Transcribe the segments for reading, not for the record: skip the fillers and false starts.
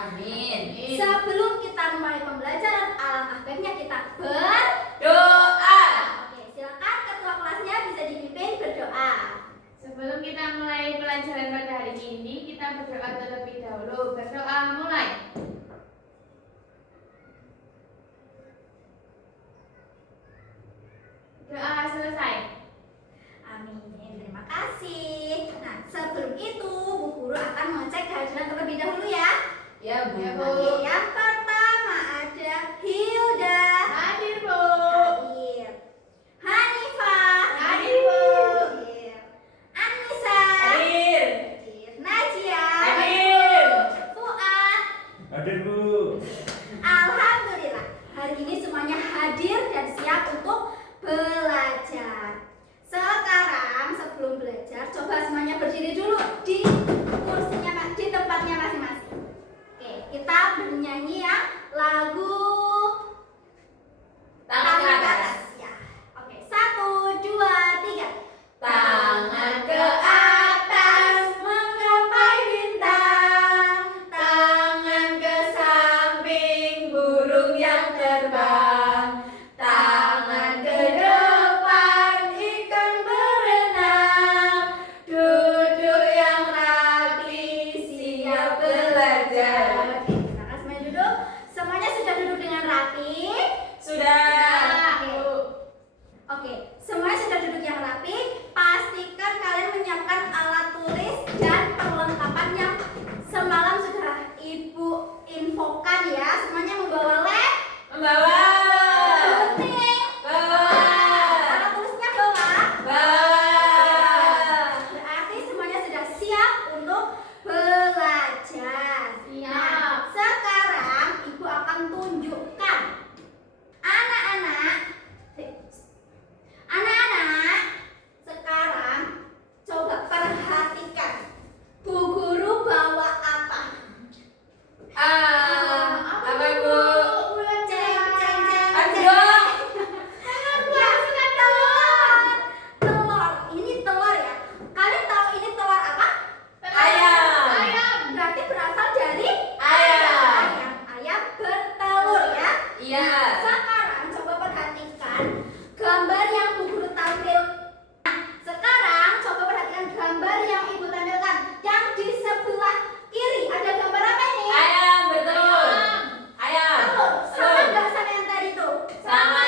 Amin. Sebelum kita mulai pembelajaran, alangkah baiknya kita berdoa. Oke, silakan ketua kelasnya bisa dipimpin berdoa. Sebelum kita mulai pelajaran pada hari ini, kita berdoa terlebih dahulu. Berdoa mulai. Doa selesai. Amin. Terima kasih. Nah, sebelum itu Bu Guru akan mengecek kehadiran terlebih dahulu ya. Ya, Bu. Ya, Bu. Oke, yang pertama ada Hilda. Hadir, Bu. Hadir. Hanifah. Hadir, Bu. Hadir. Anissa. Hadir. Hadir. Najia. Hadir. Fuad. Hadir, Bu. Alhamdulillah, hari ini semuanya hadir dan siap untuk belajar. Sekarang sebelum belajar, coba semuanya berdiri dulu di kursinya, di tempatnya masing-masing. Oke, kita bernyanyi ya lagu Tangan ke Tangan atas. Ya. Oke, 1, 2, 3. Tangan ke atas menggapai bintang, tangan ke samping burung yang terbang, tangan ke depan ikan berenang, duduk yang rapi siap belajar. Oke, silakan semuanya duduk. Semuanya sudah duduk dengan rapi. Sudah. Oke, semuanya sudah duduk yang rapi. Pastikan kalian menyiapkan alat tulis dan perlengkapan yang semalam sudah Ibu infokan ya. Semuanya membawa lem, Membawa. gunting, Bawa. alat tulisnya bawa. Bawa. Berarti semuanya sudah siap untuk belajar. Siap. Nah, sekarang Ibu akan tunjukkan anak-anak. Anak-anak, sekarang coba perhatikan Bu Guru bawa apa? Apa, Bu? Ceng, ceng, ceng, Aduh. Ya, telur. Telur. Ini telur ya. Kalian tahu ini telur apa? Ayam. Berarti berasal dari Ayam. Ayam bertelur ya. Iya. Sekarang coba perhatikan gambar yang Bu Guru tampil. Nah, sekarang coba perhatikan gambar yang Ibu tampilkan. Yang di sebelah kiri ada gambar apa ini? Ayam bertelur. Ayam. Telur. Sama nggak sama yang tadi tuh? Sama.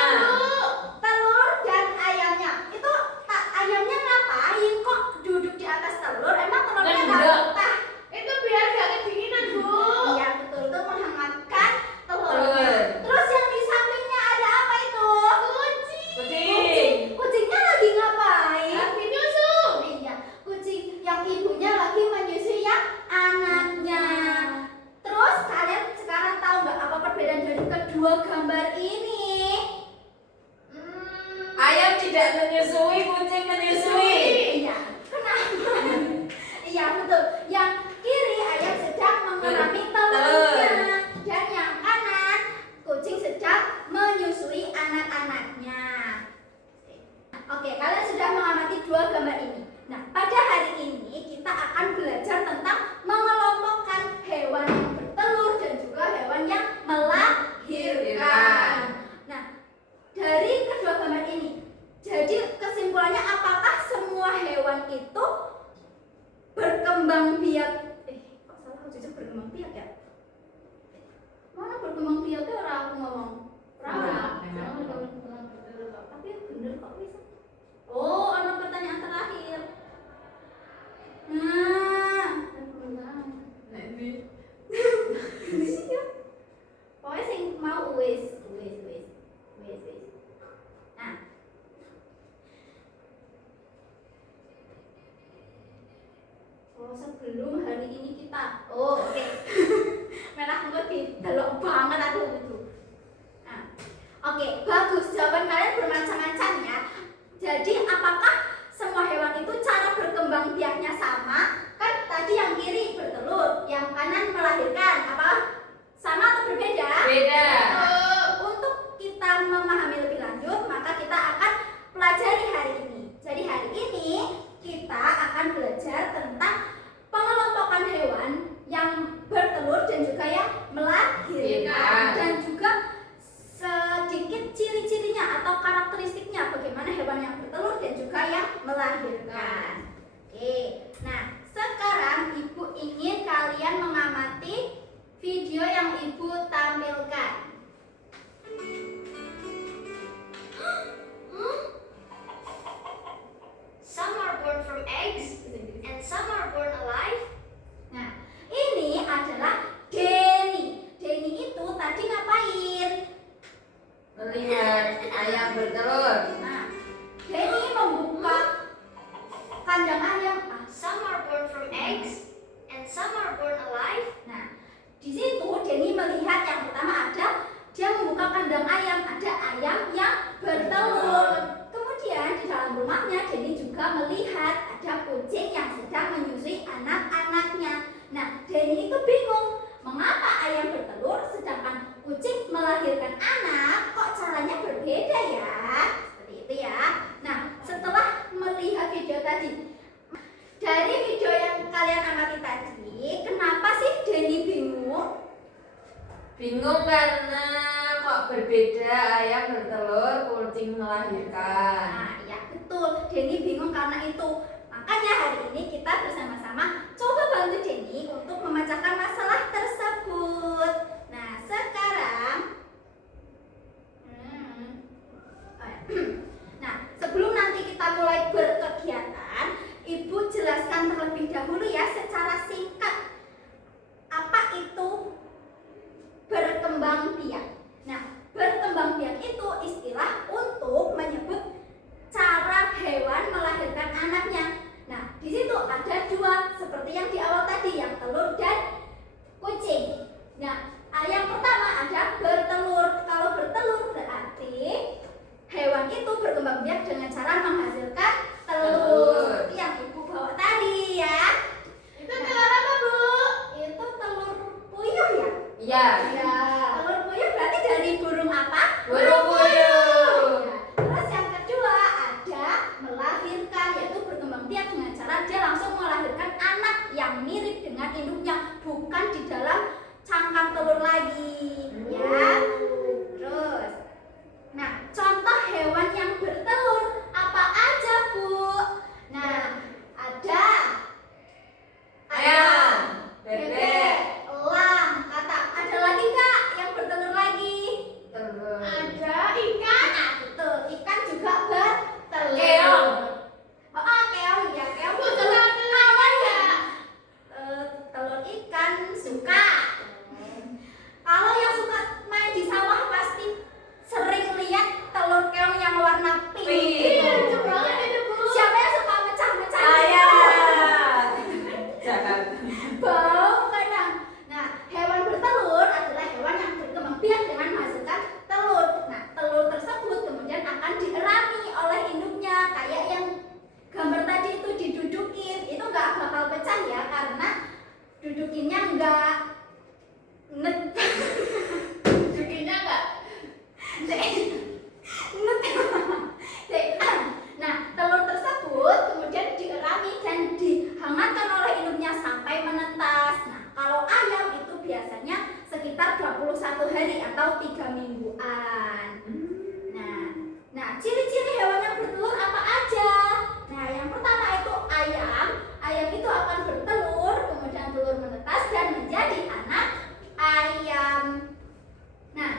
Telur dan ayamnya. Itu ayamnya ngapain kok duduk di atas telur? Emang telurnya nggak Ngendok. betah? Itu biar gak kedinginan, Bu. Iya betul, itu menghangatkan telurnya. Telur. Terus yang di sampingnya ada apa itu? Kucing. Kucingnya lagi ngapain? Lagi nyusu. Iya, kucing yang ibunya lagi menyusui yang anaknya. Terus kalian sekarang tahu nggak apa perbedaan dari kedua gambar ini? Ayam tidak menyusui, kucing menyusui. Iya, kenapa? Iya betul. Yang kiri ayam sedang mengerami telurnya, dan yang kanan kucing sedang menyusui anak-anaknya. Oke, kalian sudah mengamati dua gambar ini. Nah, pada hari ini kita akan belajar tentang mengelompokkan hewan yang bertelur dan juga hewan yang melahirkan. Nah, dari kedua gambar ini, jadi kesimpulannya apakah semua hewan itu berkembang biak? Kok salah aku jujur berkembang biak ya? Mana berkembang biaknya orang aku ngomong? Tapi bener kok bisa. Oh, ada pertanyaan terakhir. Nah, pokoknya sing mau wis. Nah, sebelum hari ini kita, oke. Merah mulut delok banget aku itu. Nah, oke, bagus. Jawaban kalian bermacam-macam ya. Jadi apakah semua hewan itu cara berkembang biaknya sama? Kan tadi yang kiri bertelur, yang kanan melahirkan. Apa sama atau berbeda? Beda. Untuk kita memahami lebih lanjut, maka kita akan pelajari hari ini. Jadi hari ini kita akan belajar tentang pengelompokan hewan yang bertelur dan juga yang Bingung karena kok berbeda ayam bertelur, kucing melahirkan. Nah, ya betul. Denny bingung karena itu. Makanya hari ini kita bersama-sama coba bantu Denny untuk memecahkan masalah tersebut. Nah, sekarang nah, sebelum nanti kita mulai berkegiatan, Ibu jelaskan terlebih dahulu ya secara singkat apa itu berkembang biak. Nah, berkembang biak itu istilah untuk menyebut cara hewan melahirkan anaknya. Nah, di situ ada dua seperti yang di awal tadi, yang telur dan kucing. Nah, yang pertama ada bertelur. Kalau bertelur berarti hewan itu berkembang biak dengan cara menghasilkan telur. Seperti yang Ibu bawa tadi ya. Itu telur apa, Bu? Itu telur puyuh ya? Iya. Ya. Telur puyuh berarti dari burung apa? Burung puyuh. Ya. Terus yang kedua ada melahirkan, yaitu berkembang biak dengan cara dia langsung melahirkan anak yang mirip dengan induknya, bukan di dalam cangkang telur lagi. Ya. Terus, nah contoh hewan yang bertelur apa aja, Bu? Nah, ada Ayam, bebek, bebek, elang, katak. Ada lagi nggak yang bertelur lagi? telur. Ada ikan. Nah, betul. Ikan juga bertelur. Keong. Oh, keong ya, keong. Bu, telur ikan ya? Telur ikan suka. Kalau yang suka main di sawah pasti sering lihat telur keong yang warna pink. Pink. Iya, lucu banget itu, Bu. Siapa yang suka mecah-mecah? Saya. Jangan. Bau kadang. Nah, hewan bertelur adalah hewan yang berkembang biak dengan menghasilkan telur. Nah, telur tersebut kemudian akan dierami oleh induknya, kayak yang gambar tadi itu didudukin. Itu nggak bakal pecah ya, karena dudukinnya nggak net. Dudukinnya enggak? Nah, telur tersebut kemudian dierami dan dihangatkan oleh induknya sampai menetas. Nah, kalau ayam itu biasanya sekitar 21 hari atau 3 mingguan. Nah, ciri-ciri hewan yang bertelur apa aja? Nah, yang pertama itu ayam. Ayam itu akan bertelur, kemudian telur menetas dan menjadi anak ayam. Nah,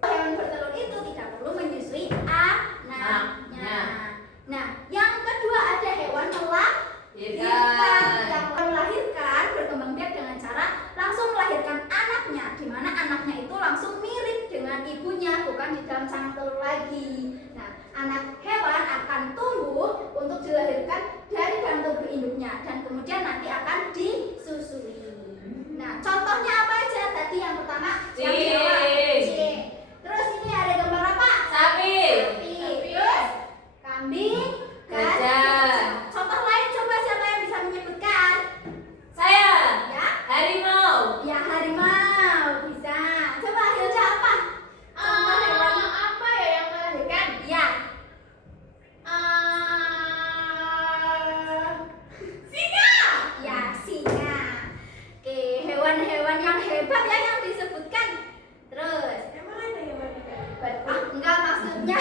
hewan bertelur itu tidak perlu menyusui anaknya. Nah, yang kedua ada hewan melahirkan. Yang melahirkan berkembang biak dengan cara langsung melahirkan anaknya, di mana anaknya itu langsung mirip dengan ibunya, bukan di dalam cangkang telur lagi. Nah, anak hewan akan tumbuh untuk dilahirkan dari dalam tubuh induknya dan kemudian nanti akan disusui. Nah, contohnya apa aja? Tadi yang pertama yang di awal, kucing. Terus ini ada gambar apa? Sapi. Sapi. Terus kambing, Gajah. Contoh lain coba siapa yang bisa menyebutkan? Saya. Ya, Harimau. ya harimau bisa. Coba Hilda apa? Contoh hewan. Apa ya yang melahirkan? Ya, Singa. ya singa. Oke, hewan-hewan yang hebat ya yang disebutkan. Terus, Emang ada hewan yang hebat? enggak maksudnya.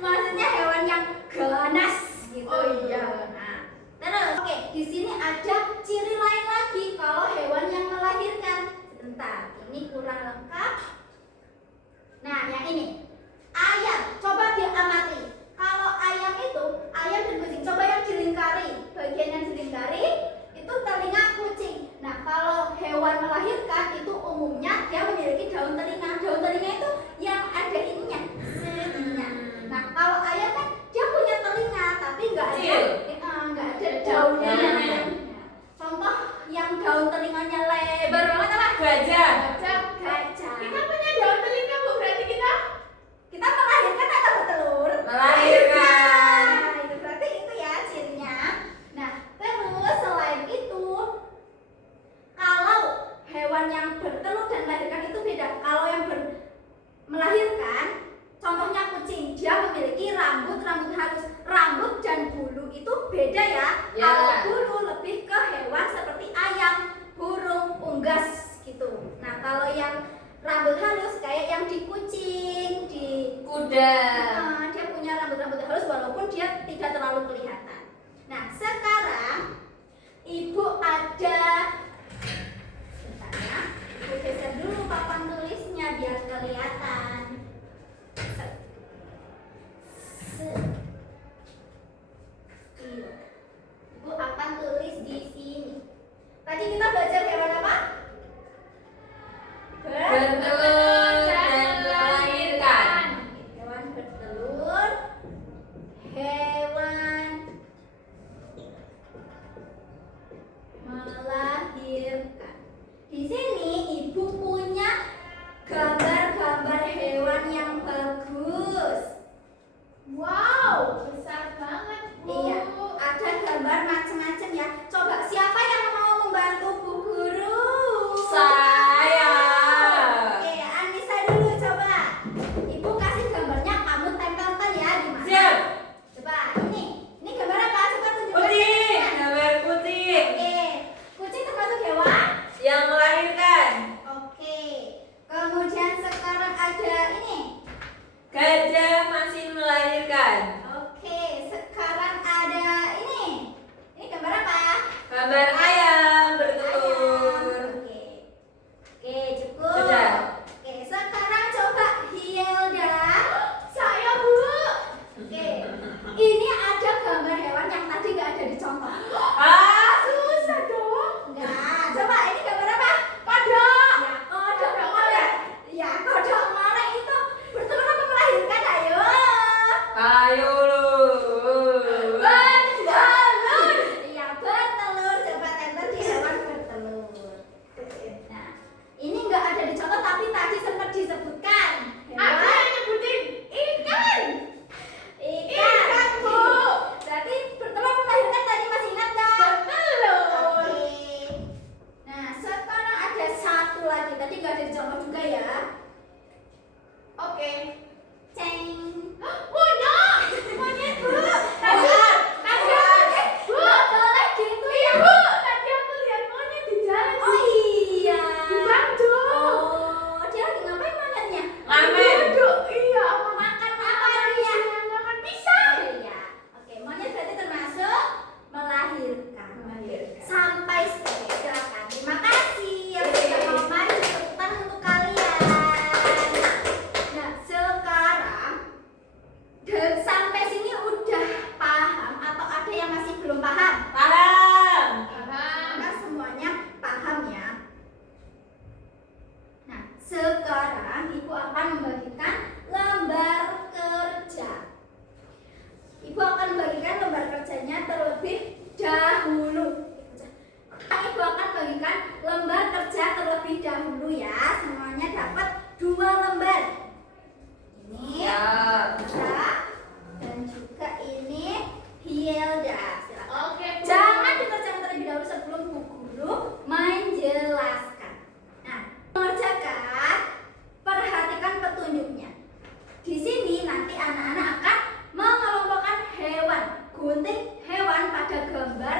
Maksudnya hewan yang ganas gitu. Oh iya. Nah, terus oke, di sini ada ciri lain lagi kalau hewan yang melahirkan. Sebentar, ini kurang lengkap. Nah, yang ini. Ayam, coba diamati. Kalau ayam itu, ayam dan kucing, coba yang dilingkari. Bagian yang dilingkari itu telinga kucing. Nah, kalau hewan melahirkan itu umumnya dia memiliki daun telinga. Daun telinga itu yang ada ininya, ininya. Nah, kalau ayam kan dia punya telinga tapi nggak ada, nggak ada daunnya. Daunnya. Contoh yang daun telinganya lebar banget apa? Gajah. Gajah. Kita punya daun telinga, Bu. Berarti kita Kita melahirkan atau bertelur? Melahirkan. Nah, itu berarti itu ya cirinya. Nah, terus selain itu, kalau hewan yang bertelur dan melahirkan itu beda. Kalau yang melahirkan, contohnya kucing, dia memiliki rambut halus. Rambut dan bulu itu beda ya. Ya. Kalau bulu lebih ke hewan seperti ayam, burung, unggas gitu. Nah, kalau rambut halus kayak yang di kucing, di Kuda. dia punya rambut-rambut halus walaupun dia tidak terlalu kelihatan. Nah, sekarang Ibu ada, sebentar ya, Ibu geser dulu papan tulisnya biar kelihatan. Ibu akan tulis di sini. Tadi kita belajar hewan apa? Bertelur dan melahirkan. Hewan bertelur, hewan melahirkan. Di sini ibu punya gambar-gambar hewan yang bagus. Wow, besar banget, Bu. Iya, ada gambar macam-macam ya. Coba siapa yang mau membantu Bu Guru? Saya. Oke, Anissa dulu coba. Ibu kasih gambarnya, kamu tempelkan ya di mana? Siap. Coba, ini gambar apa? Coba tunjukkan. Kucing. Gambar kucing. Oke, kucing termasuk hewan? Yang melahirkan. Oke, kemudian sekarang ada ini. Gajah masih melahirkan. Oke, sekarang ada ini. Ini gambar apa? Gambar ayam bertelur. Oke. Oke, cukup. Sudah. Oke, sekarang coba Hilda. Saya, Bu. Oke. Ini ada gambar hewan yang tadi nggak ada di contoh. Ah, Susah dong. Enggak. Coba ini gambar apa? Kodok. Ya, kodok ngorek. Ya, kodok ngorek itu bertelur apa melahirkan? Ayo. ayo lu. Bertelur. Iya, bertelur. Coba tempel di hewan bertelur. Nah, ini nggak ada di contoh tapi tadi sempat disebutkan. Aku yang nyebutin ikan. Ikan, Bu. Berarti bertelur melahirkan tadi masih ingat nggak? Bertelur. Oke. Nah, sekarang ada satu lagi. Tadi nggak ada di contoh juga ya. Oke. Ceng. Monyet. Monyet, Bu. Tadi, Bukan. tadi aku, Bu. Nggak boleh gitu ya. Bu, tadi aku lihat monyet di jalan. Oh iya. Di Bandung. Oh, dia lagi ngapain monyetnya? Ngamen. Duduk, iya, Makan apa dia? makan pisang. Iya. Oke, monyet berarti termasuk melahirkan. Melahirkan. Sampai sini. Silakan. Terima kasih yang sudah mau main kesulitan untuk kalian. Nah, sekarang sampai sini udah paham atau ada yang masih belum paham? Paham. Paham. Maka semuanya paham ya. Nah, sekarang Ibu akan membagikan lembar kerja. Ibu akan membagikan lembar kerjanya terlebih dahulu. Ibu akan bagikan lembar kerja terlebih dahulu ya. Semuanya dapat 2 lembar. Ini Ya. Nisa dan juga ini Hilda. Silakan. Oke, Bu. Jangan dikerjakan terlebih dahulu sebelum Bu Guru menjelaskan. Nah, mengerjakan, perhatikan petunjuknya. Di sini nanti anak-anak akan mengelompokkan hewan, gunting hewan pada gambar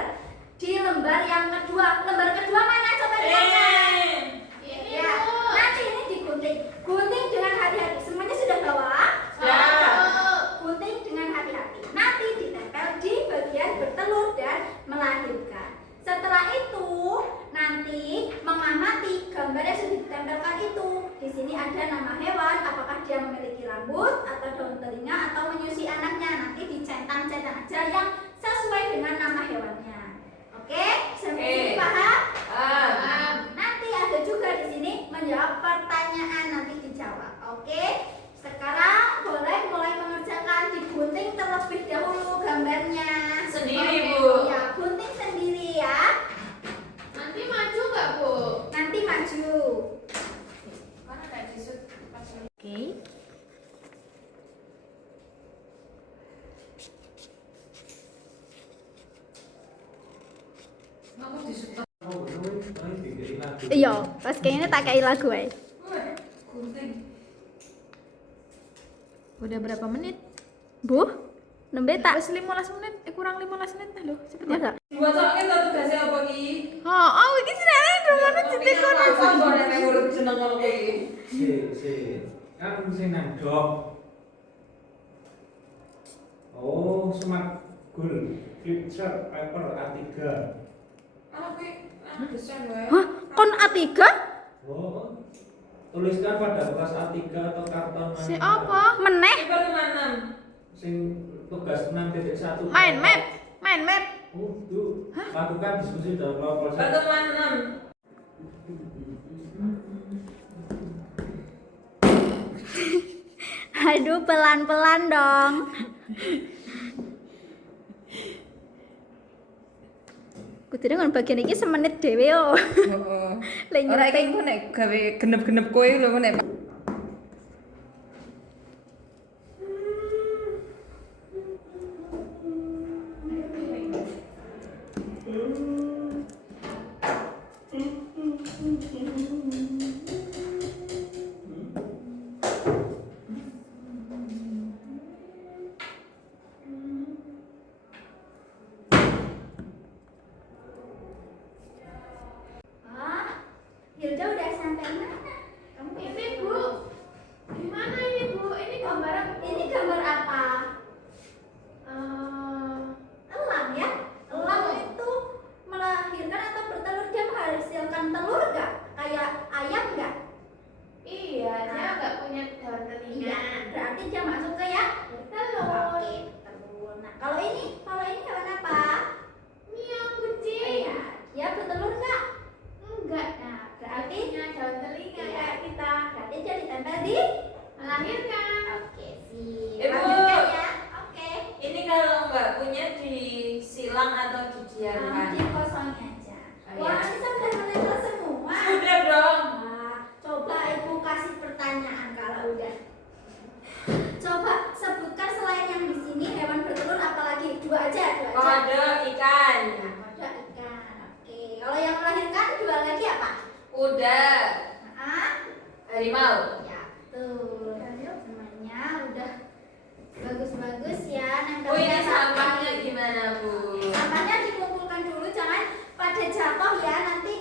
di lembar yang kedua. Lembar kedua mana? Coba lihat. Ini, Ya, Bu. nanti ini digunting. Gunting dengan hati-hati. Semuanya sudah bawa? Ya. Gunting dengan hati-hati. Nanti ditempel di bagian bertelur dan melahirkan. Setelah itu nanti mengamati gambar yang sudah ditempelkan itu. Di sini ada nama hewan, apakah dia memiliki rambut atau daun telinga atau menyusui anaknya. Nanti dicentang-centang aja yang sesuai dengan nama hewannya. Oke? Sampai sini paham? Paham. Nanti ada juga di sini menjawab pertanyaan, nanti dijawab. Oke? Sekarang boleh mulai mengerjakan, digunting terlebih dahulu gambarnya. Sendiri, Oke, Bu. Ya, gunting sendiri ya. Nanti maju nggak, Bu? Nanti maju. Karena nggak disut pas lagi. Oke. Aku disuka. Iya, pas kayaknya tak kayak lagu aja. Gunting. Udah berapa menit? Bu? Nembe tak. Wis 15 menit, kurang 15 menit lho. Cepet ya. Masa? Buat soalnya tau tugasnya apa ki? Oh, iki jenenge rumahnya titik kono. Apa kok nek ngurut jeneng ngono kuwi? Si. Kan sing nang dok. Oh, smart goal. Flipchart paper A3. Ana kuwi desain wae. Hah? Kon A3? Oh. Tuliskan pada kertas A3 atau karton Si manila. apa? Meneh. Pertemanan. Sing tugas 6.1. Main map. Yuk. Lakukan diskusi dalam kelompok. Pertemanan. Aduh, pelan-pelan dong. Kudune ngono bagian iki semenit dhewe yo. Heeh. Lek Ora iki nyuting. engko nek gawe genep-genep kowe lho nek. Ah, Hilda udah sampai mana? Kamu Ini Bu. Gimana ini Bu? Ini gambar Ini gambar apa? Elang ya? Elang itu melahirkan atau bertelur, dia menghasilkan telur gak? Kayak ayam gak? iya, dia nggak punya daun telinga. Iya, berarti dia masuk ke ya? Telur. Oke, telur. Nah, kalau ini hewan apa? Miau kucing. Iya, dia bertelur gak? Enggak. Nah, berarti Punya daun telinga Iya. kayak kita. berarti dia ditempel di? Melahirkan. Oke, sip. Ibu. Lanjutkan ya. Oke. Ini kalau nggak punya disilang atau didiamkan. Kosongnya aja. Oh, Wah, iya. ini sudah menempel semua. Sudah dong. Nah, coba ibu kasih pertanyaan kalau udah. Coba sebutkan selain yang di sini hewan bertelur apalagi? Dua aja. Kode ikan. Ya, ada ikan. Oke. Kalau yang melahirkan dua lagi apa? Kuda. Nah, Harimau. ya, tuh. Semuanya udah bagus-bagus ya. Bu, ini Nempelnya sampahnya rapi. gimana Bu? Sampahnya dikumpulkan dulu, jangan pada jatuh ya, nanti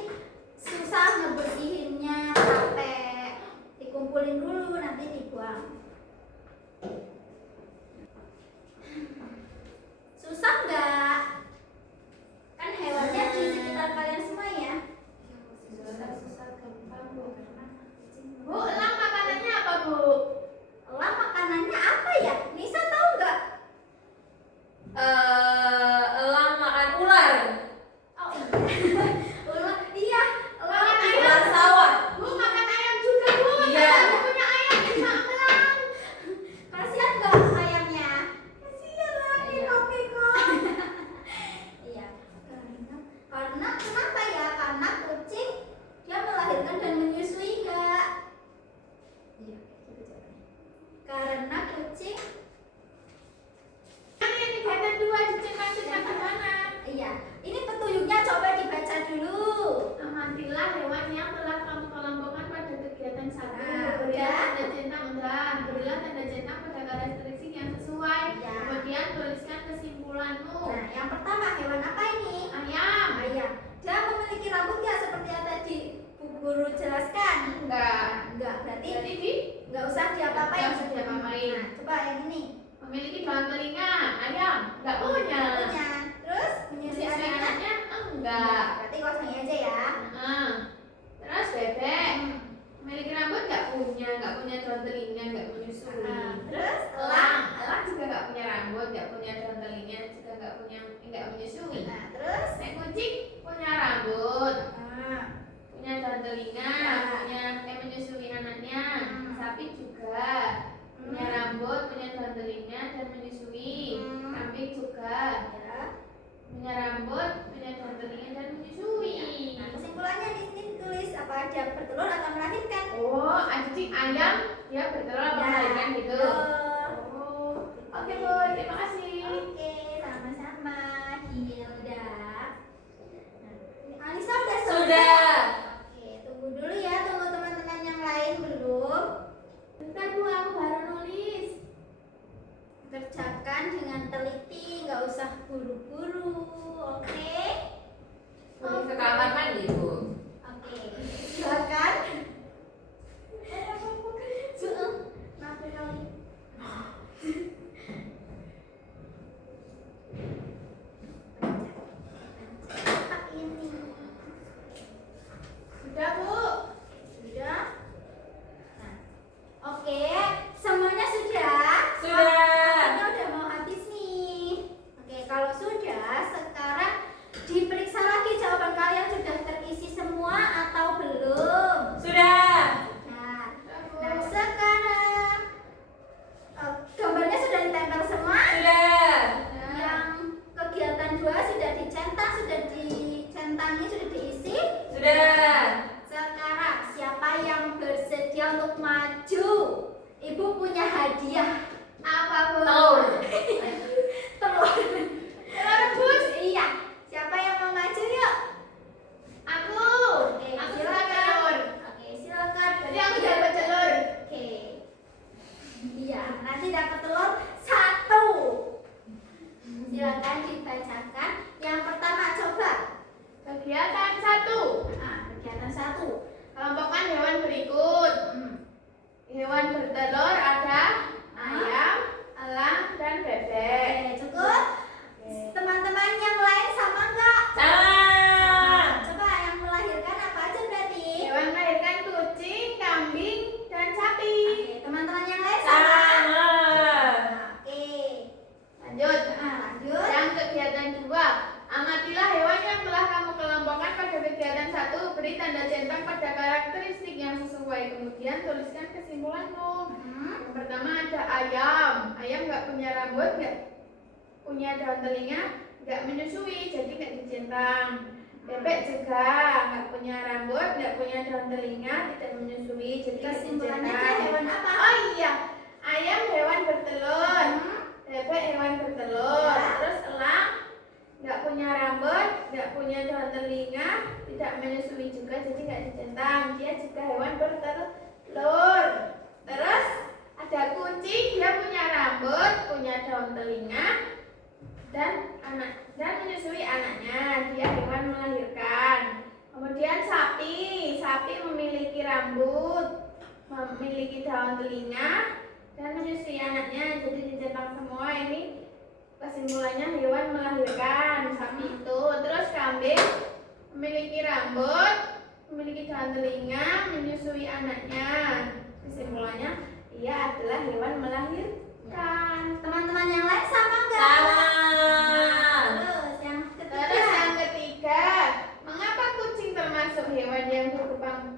susah ngebersihinnya, capek. Dikumpulin dulu, nanti dibuang. Susah nggak? Kan hewannya di sekitar kalian semua ya. Susah gampang Bu. Bu, elang makanannya apa Bu? Elang makanannya apa ya? Nisa tahu nggak? Elang makan ular. Oh iya. Ular, iya. Elang Makan makan ayam. Ular sawah. Bu, makan ayam juga Bu. Iya. Aku punya ayam di elang. Kasihan nggak ayamnya? Kasihan lagi, oke kok. Iya. Karena kenapa ya? Karena kucing dia melahirkan dan menyusui nggak? Iya. Gitu jawabannya. Karena kucing, Kan yang dikata dua dicetak-cetak gimana? iya. Ini petunjuknya coba dibaca dulu. Amatilah hewan yang telah kamu kelompokkan pada kegiatan satu. Nah, Berilah udah. tanda centang udah. Berilah tanda centang pada karakteristik yang sesuai. Ya. Kemudian tuliskan kesimpulanmu. Nah, yang pertama hewan apa ini? Ayam. Ayam. Dia memiliki rambut nggak seperti yang tadi Bu Guru jelaskan? Enggak. Enggak, berarti Jadi di nggak usah diapa-apain. Nggak usah diapa-apain. Nah, coba yang ini. memiliki daun telinga. Ayam. Enggak punya. Punya. Terus menyusui Menyusui anaknya? anaknya? Enggak. Enggak. Berarti kosongin aja ya. Nah, terus bebek. Hmm. Memiliki rambut nggak punya daun telinga, nggak menyusui. Nah, terus Elang juga nggak punya rambut, nggak punya daun telinga, juga nggak menyusui. Nah, terus Nek kucing punya rambut, nah, punya daun telinga, Ya. punya menyusui anaknya. Hmm. Sapi juga punya rambut, punya daun telinga dan menyusui. Hmm. Kambing juga ya. punya rambut, punya daun telinga dan menyusui. Nah, kesimpulannya di sini tulis apa dia bertelur atau melahirkan? Oh, jadi ayam dia bertelur apa melahirkan gitu? betul. Oh, oke Bu, terima kasih. Oke, sama-sama Hilda. Nah, Anissa udah selesai? Sudah. Oke, tunggu dulu ya, tunggu teman-teman yang lain belum. Bentar Bu, aku baru nulis. Kerjakan dengan teliti bersedia untuk maju. Ibu punya hadiah. Apa Bu? Telur. Telur. Telur rebus. Iya. Siapa yang mau maju yuk? Aku. Oke, Aku suka silakan. telur. Oke, silakan. Jadi aku dapat telur. Oke. Iya, nanti dapat telur 1. Silakan dibacakan. Yang pertama coba. Kegiatan 1. Nah, kegiatan 1. Kelompokkan hewan berikut. Hewan bertelur ada ayam, elang, dan bebek. Oke, cukup. Teman-teman yang lain sama enggak? Sama. Coba yang melahirkan apa aja berarti? Hewan melahirkan kucing, kambing, dan sapi. Oke, teman-teman yang lain sama? Sama. Oke. Lanjut. Nah, lanjut. Yang kegiatan 2. Amatilah hewan yang telah kamu kelompokkan pada kegiatan 1. Beri tanda centang pada karakteristik yang sesuai. Kemudian tuliskan kesimpulanmu. Yang pertama ada ayam. Ayam nggak punya rambut, nggak punya daun telinga, nggak menyusui, jadi nggak dicentang. Bebek juga nggak punya rambut, nggak punya daun telinga, tidak menyusui, jadi nggak Kesimpulannya dicentang. dia hewan apa? Oh iya, ayam hewan bertelur, bebek hewan bertelur, Ya. terus elang nggak punya rambut, nggak punya daun telinga, tidak menyusui juga, jadi nggak dicentang. Dia juga hewan bertelur. Terus ada kucing, dia punya rambut, punya daun telinga, dan menyusui anaknya. Dia hewan melahirkan. Kemudian sapi memiliki rambut, memiliki daun telinga, dan menyusui anaknya. Jadi dicentang semua. Ini kesimpulannya hewan melahirkan, sapi itu. Terus kambing memiliki rambut, memiliki daun telinga, menyusui anaknya. Kesimpulannya ia adalah hewan melahirkan. Teman-teman yang lain sama enggak? Sama. Terus yang Terus ketiga. yang ketiga, mengapa kucing termasuk hewan yang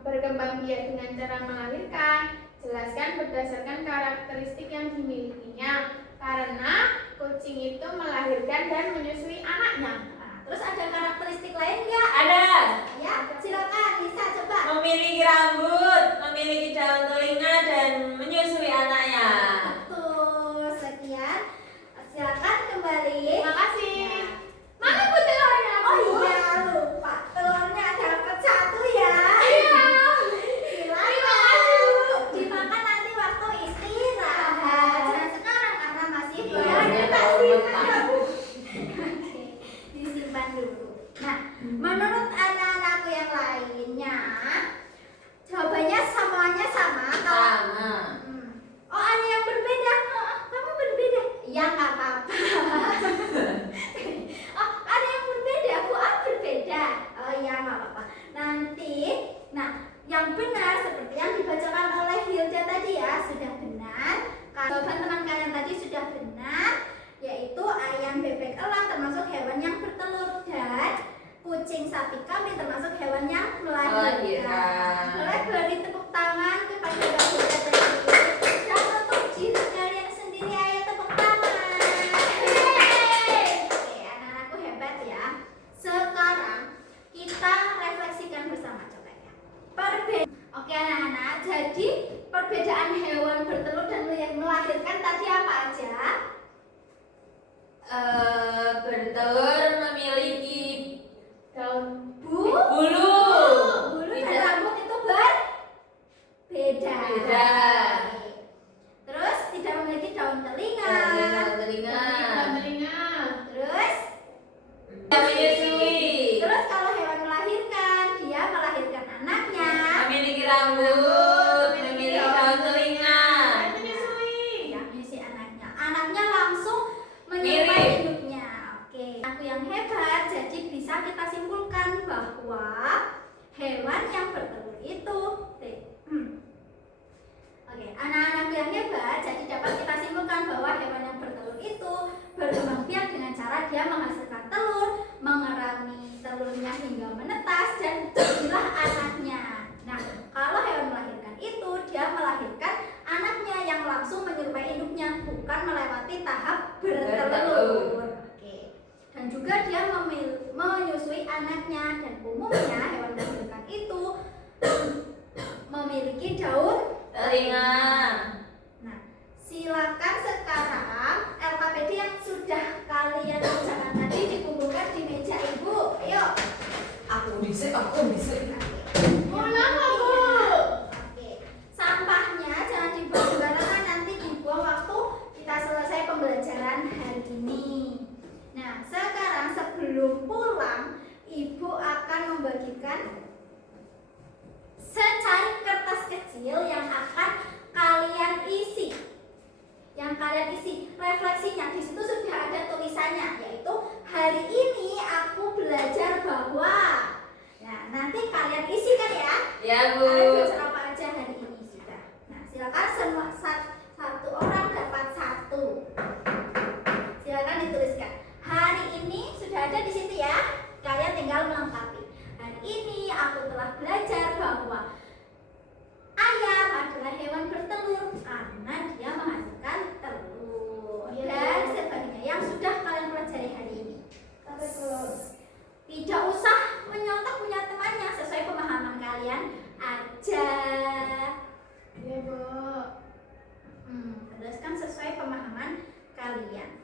berkembang biak dengan cara melahirkan? Jelaskan berdasarkan karakteristik yang dimilikinya. Karena kucing itu melahirkan dan menyusui anaknya. Nah, terus ada karakteristik lain enggak? Ada. Ya, silakan Nisa coba. Memiliki rambut, memiliki daun telinga, dan menyusui anaknya. Betul. Sekian. Silakan kembali. Terima kasih. Ya. Mana bu telurnya? Oh iya, lupa. Telurnya dapat 1 ya. Iya. Silakan. Dimakan nanti waktu istirahat. Jangan sekarang karena masih Iya, kita tahu, simpan. Oke, disimpan dulu. Nah, menurut anak-anakku yang lainnya, jawabannya semuanya sama atau Sama. Oh, ada yang berbeda. Oh, kamu berbeda. Ya, nggak apa-apa. Oh, ada yang berbeda. Fuad berbeda. Oh, ya, nggak apa-apa. Nanti, nah, yang benar seperti yang dibacakan oleh Hilda tadi ya, sudah benar. Jawaban teman kalian tadi sudah benar, yaitu ayam, bebek, elang termasuk hewan yang bertelur, dan kucing, sapi, kambing termasuk hewan yang melahirkan. Boleh beri tepuk tangan kepada Mbak Hilda tadi. Dan untuk diri kalian sendiri, ayo tepuk tangan. Oke, anak-anakku hebat ya. Sekarang kita refleksikan bersama coba ya. Oke anak-anak, jadi perbedaan hewan bertelur dan yang melahirkan tadi apa aja? Bertelur memiliki Daun Bulu bulu. dan Tidak. rambut itu berbeda. Beda. Terus tidak memiliki daun telinga. Daun telinga. telinga. Terus Tidak menyusui. Terus kalau hewan melahirkan, dia melahirkan anaknya. Memiliki rambut, memiliki daun telinga. Dan menyusui. Ya, menyusui anaknya. Anaknya langsung menyerupai Mirip. induknya. Oke, aku yang hebat. Jadi bisa kita simpulkan bahwa hewan yang bertelur itu Oke, anak-anakku yang hebat. Jadi dapat kita simpulkan bahwa hewan yang bertelur itu berkembang biak dengan cara dia menghasilkan telur, mengerami telurnya hingga menetas, dan jadilah anaknya. Nah, kalau hewan melahirkan itu dia melahirkan anaknya yang langsung menyerupai induknya, bukan melewati tahap bertelur. Oke. Dan juga dia menyusui anaknya, dan umumnya hewan melahirkan itu memiliki memiliki daun telinga. Nah, silakan sekarang LKPD yang sudah kalian kerjakan tadi dikumpulkan di meja ibu. Ayo. Aku bisa. Kenapa, Bu? Oke. Sampahnya jangan dibuang sembarangan, nanti dibuang waktu kita selesai pembelajaran hari ini. Nah, sekarang sebelum pulang, ibu akan membagikan secari kertas kecil yang akan kalian isi. Refleksinya di situ sudah ada tulisannya, yaitu hari ini aku belajar bahwa. Nah, nanti kalian isikan ya. Ya, Bu. Kalian belajar apa aja hari ini sudah. Nah, silakan semua satu orang dapat satu. Silakan dituliskan. Hari ini sudah ada di situ ya. Kalian tinggal melengkapi. Hari ini aku telah belajar bahwa ayam adalah hewan bertelur karena dia menghasilkan telur dan sebagainya yang sudah kalian pelajari hari ini. Tidak usah menyontek punya temannya, sesuai pemahaman kalian aja. Iya, Bu. Teruskan sesuai pemahaman kalian.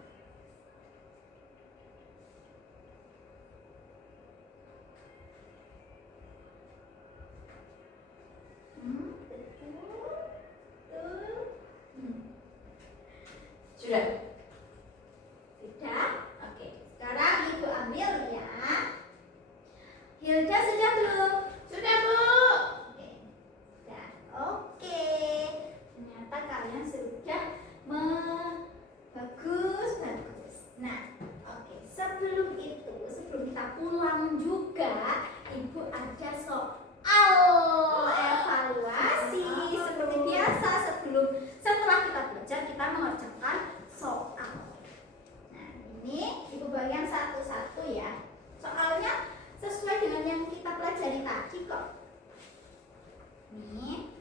Sudah. Sudah? Oke. Sekarang ibu ambil ya. Hilda sudah belum? Sudah, Bu. Oke. Sudah. Oke. Ternyata kalian sudah bagus. Nah, oke. Sebelum kita pulang juga, ibu ada soal evaluasi seperti biasa. Setelah kita belajar, kita mengerjakan soal. Nah, ini ibu bagian satu-satu ya. Soalnya sesuai dengan yang kita pelajari tadi kok. Nih.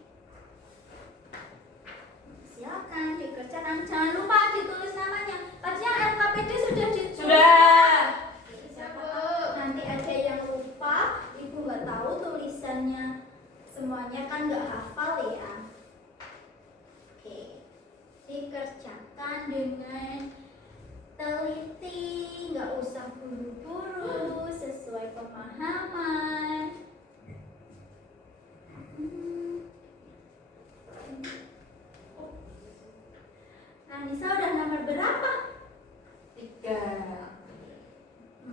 Silakan dikerjakan. Jangan lupa ditulis namanya. Tadi yang LKPD sudah ditulis. Sudah. Oke, siapa tahu nanti ada yang lupa, ibu nggak tahu tulisannya. Semuanya kan nggak hafal ya. Oke, dikerjakan dengan teliti, nggak usah buru-buru, sesuai pemahaman. Nisa udah nomor berapa? 3.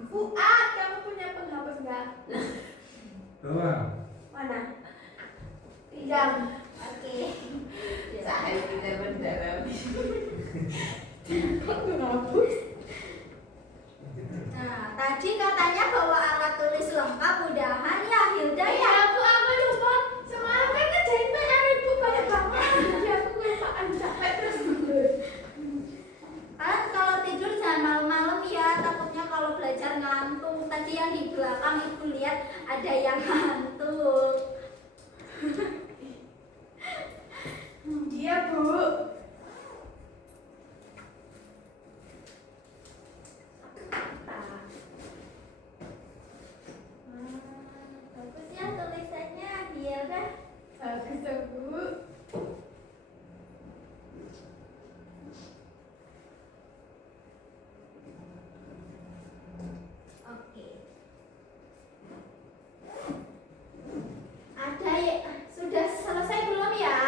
Fuad, kamu punya penghapus nggak? Bawa. Mana? Pinjam. Oke. Saya tidak mendalam. Nah, tadi katanya bawa alat tulis lengkap udahan ya Hilda ya. Ya, Bu, aku lupa. Semalam kan ngerjain PR Ibu banyak banget. Jadi aku kelupaan capek terus tidur. Kan kalau tidur jangan malam-malam ya, takutnya kalau belajar ngantuk. Tadi yang di belakang ibu lihat ada yang ngantuk. Iya, Bu. Bagus ya tulisannya, Hilda. Bagus ya, Bu. Oke. Ada ya, sudah selesai belum ya?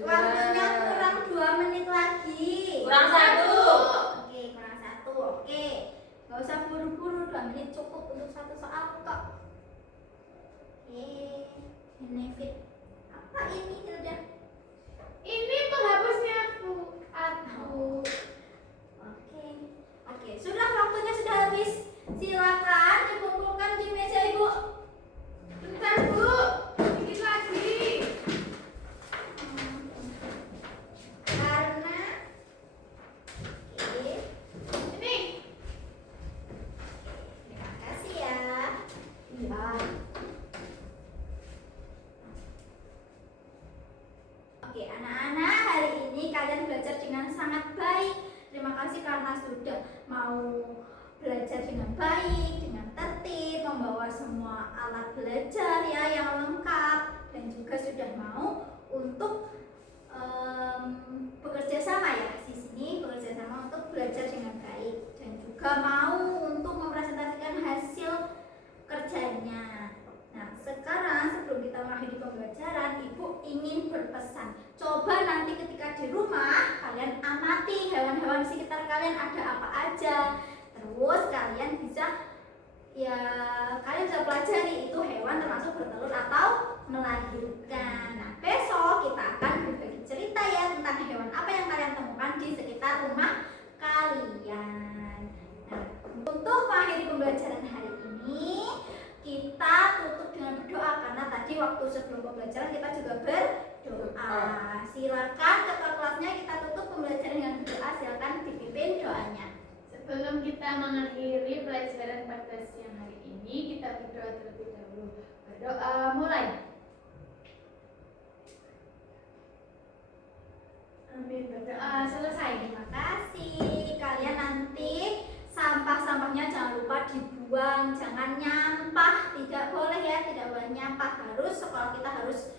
Waktunya kurang 2 menit lagi. Kurang 1. Oke, kurang 1. Oke. Gak usah buru-buru, 2 menit cukup untuk satu soal kok. Oke. Benefit. Apa ini, Hilda? Ini penghapusnya, Bu. Aku. Oke. Oke, sudah waktunya sudah habis. Silakan dikumpulkan di meja Ibu. Bentar, Bu. Dikit lagi. Karena oke. Ini. Terima kasih ya. Iya. Oke, anak-anak, hari ini kalian belajar dengan sangat baik. Terima kasih karena sudah mau belajar dengan baik, dengan tertib, membawa semua alat belajar ya yang lengkap dan juga sudah untuk bekerja sama ya. Di sini bekerja sama untuk belajar dengan baik dan juga mau untuk mempresentasikan hasil kerjanya. Nah, sekarang sebelum kita mengakhiri pembelajaran, Ibu ingin berpesan. Coba nanti ketika di rumah kalian amati hewan-hewan di sekitar kalian ada apa aja. Terus kalian bisa pelajari itu hewan termasuk bertelur atau melahirkan. Nah, besok kita akan berbagi cerita ya tentang hewan apa yang kalian temukan di sekitar rumah kalian. Nah, untuk mengakhiri pembelajaran hari ini, kita tutup dengan berdoa karena tadi waktu sebelum pembelajaran kita juga berdoa. Silakan ketua kelasnya kita tutup pembelajaran dengan berdoa. Silakan dipimpin doanya. Sebelum kita mengakhiri pelajaran pada siang hari ini, kita berdoa terlebih dahulu. Berdoa mulai. Amin. Berdoa selesai. Terima kasih. Kalian nanti sampah-sampahnya jangan lupa dibuang, jangan nyampah, tidak boleh ya, tidak boleh nyampah. Sekolah kita harus